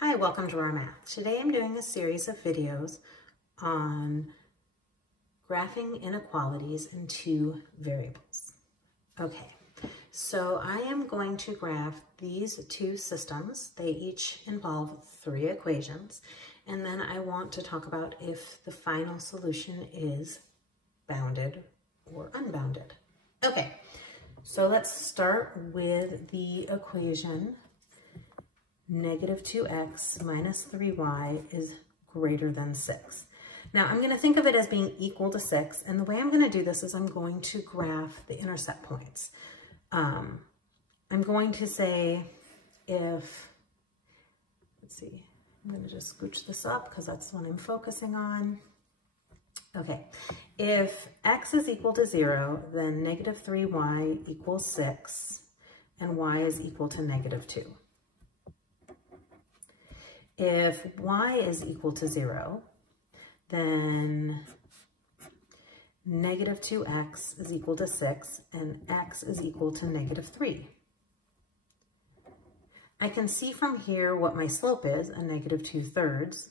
Hi, welcome to our math. Today I'm doing a series of videos on graphing inequalities in two variables. Okay, so I am going to graph these two systems. They each involve three equations, and then I want to talk about if the final solution is bounded or unbounded. Okay, so let's start with the equation negative 2x minus 3y is greater than 6. Now I'm going to think of it as being equal to 6, and the way I'm going to do this is I'm going to graph the intercept points. I'm going to say if, let's see, I'm going to just scooch this up because that's what I'm focusing on. Okay, if x is equal to 0, then negative 3y equals 6, and y is equal to negative 2. If y is equal to 0, then negative 2x is equal to 6, and x is equal to negative 3. I can see from here what my slope is, a negative 2/3,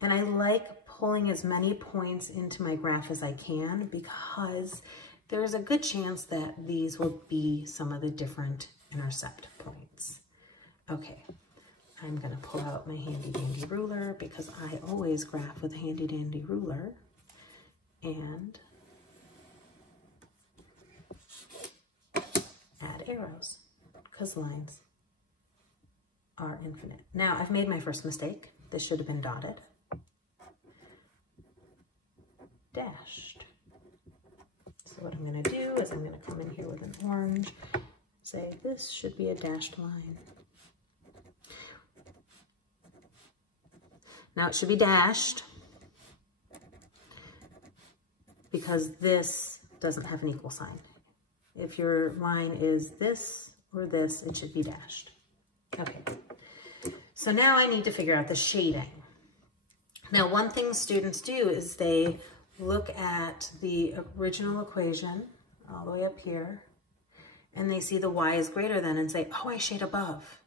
and I like pulling as many points into my graph as I can because there's a good chance that these will be some of the different intercept points. Okay. I'm going to pull out my handy dandy ruler because I always graph with a handy dandy ruler, and add arrows because lines are infinite. Now I've made my first mistake. This should have been dotted. Dashed. So what I'm going to do is I'm going to come in here with an orange, say this should be a dashed line. Now it should be dashed because this doesn't have an equal sign. If your line is this or this, it should be dashed. Okay, so now I need to figure out the shading. Now one thing students do is they look at the original equation all the way up here and they see the y is greater than and say, oh, I shade above,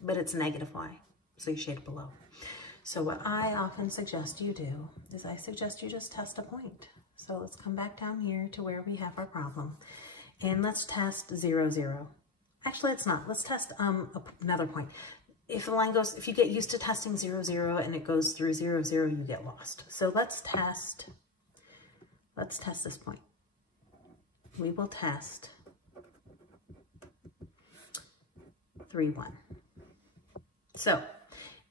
but it's negative y, so you shade below. So what I often suggest you do is I suggest you just test a point. So let's come back down here to where we have our problem. And let's test 0, 0. Actually, let's not. Let's test another point. If the line goes, if you get used to testing 0, 0 and it goes through 0, 0, you get lost. So let's test this point. We will test 3, 1. So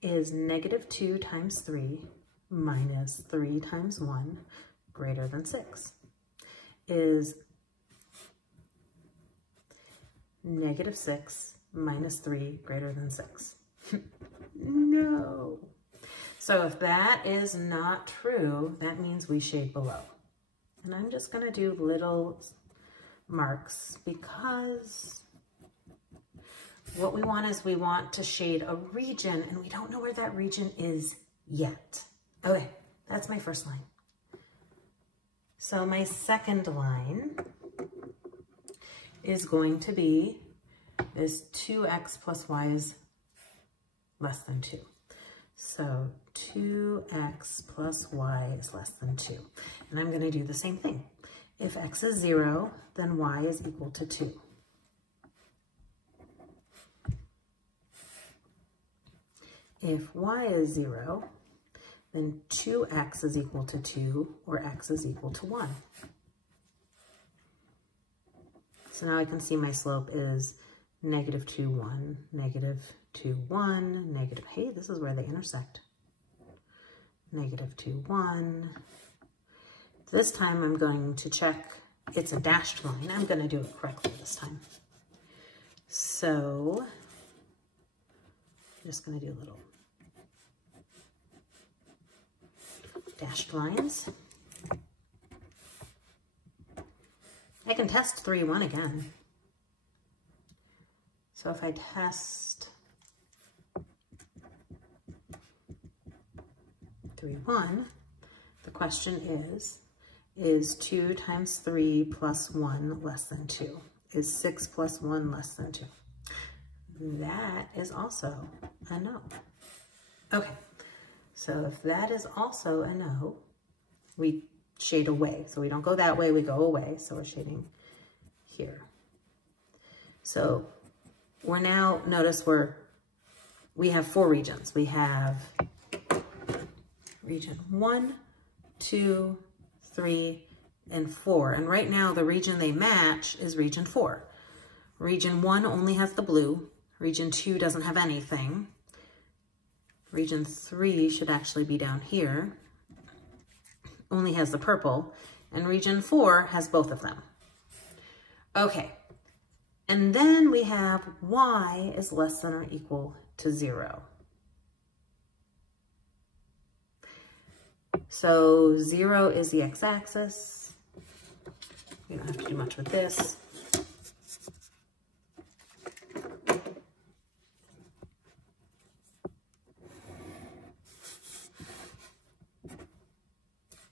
is negative 2 times 3 minus 3 times 1 greater than 6? Is negative 6 minus 3 greater than 6? No. So if that is not true, that means we shade below. And I'm just going to do little marks because what we want is we want to shade a region, and we don't know where that region is yet. Okay, that's my first line. So my second line is going to be this 2x plus y is less than 2. So 2x plus y is less than 2. And I'm going to do the same thing. If x is 0, then y is equal to 2. If y is 0, then 2x is equal to 2, or x is equal to 1. So now I can see my slope is negative 2, 1, negative 2, 1, negative, hey, this is where they intersect. Negative 2, 1. This time I'm going to check it's a dashed line. I'm going to do it correctly this time. So I'm just going to do a little dashed lines. I can test 3, 1 again. So if I test 3, 1, the question is 2 times 3 plus 1 less than 2? Is 6 plus 1 less than 2? that is also a no. Okay, so if that is also a no, we shade away. So we don't go that way, we go away. So we're shading here. So we're now, notice we have 4 regions. We have region 1, 2, 3, and 4. And right now the region they match is region 4. Region 1 only has the blue. Region 2 doesn't have anything. Region 3 should actually be down here. Only has the purple. And region 4 has both of them. Okay. And then we have y is less than or equal to 0. So 0 is the x-axis. We don't have to do much with this.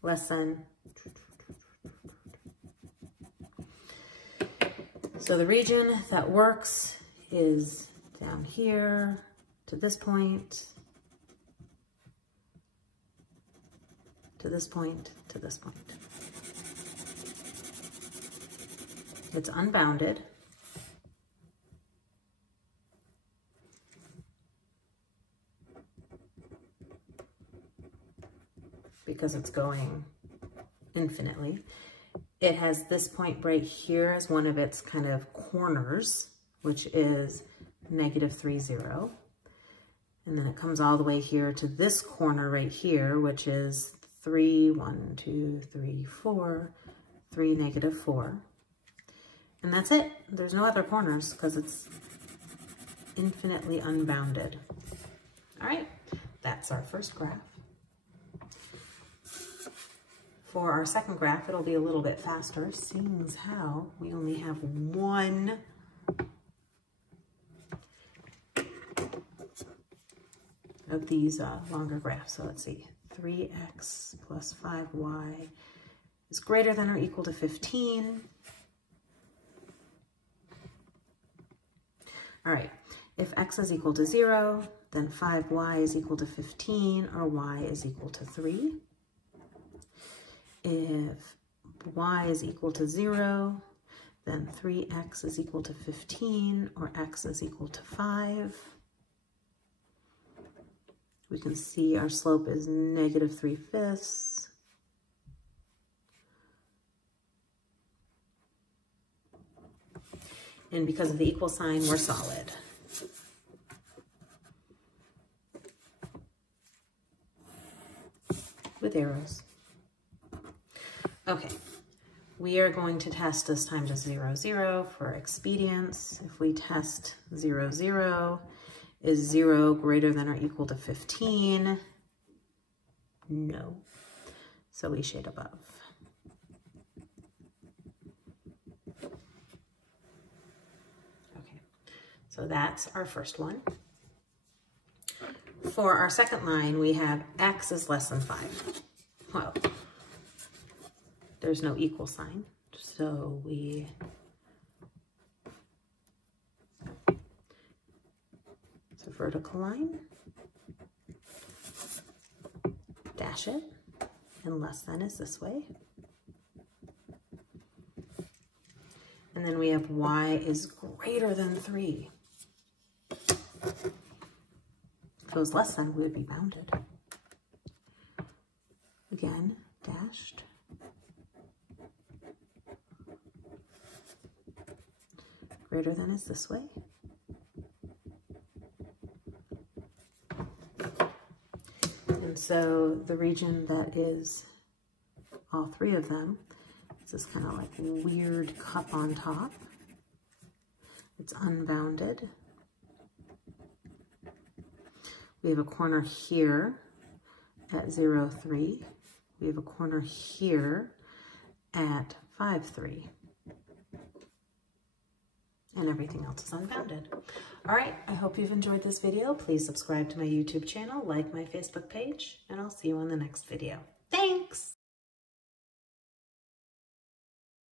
Less than. So the region that works is down here to this point, to this point, to this point. It's unbounded. Because it's going infinitely. It has this point right here as one of its kind of corners, which is -3, 0. And then it comes all the way here to this corner right here, which is 3, 1, 2, 3, 4, 3, -4. And that's it. There's no other corners because it's infinitely unbounded. All right, that's our first graph. For our second graph, it'll be a little bit faster, seeing as how we only have one of these longer graphs. So let's see, 3x plus 5y is greater than or equal to 15. All right, if x is equal to 0, then 5y is equal to 15, or y is equal to 3. If y is equal to 0, then 3x is equal to 15, or x is equal to 5. We can see our slope is -3/5. And because of the equal sign, we're solid. With arrows. Okay, we are going to test this time to 0, 0 for expedience. If we test 0, 0, is 0 greater than or equal to 15? No. So we shade above. Okay, so that's our first one. For our second line, we have x is less than 5. Well, there's no equal sign, so it's a vertical line, dash it, and less than is this way. And then we have y is greater than 3. If it was less than, we would be bounded. Again, dashed. Greater than is this way. And so the region that is all 3 of them is this kind of like weird cup on top. It's unbounded. We have a corner here at 0, 3. We have a corner here at 5, 3. And everything else is unbounded. All right, I hope you've enjoyed this video. Please subscribe to my YouTube channel, like my Facebook page, and I'll see you on the next video.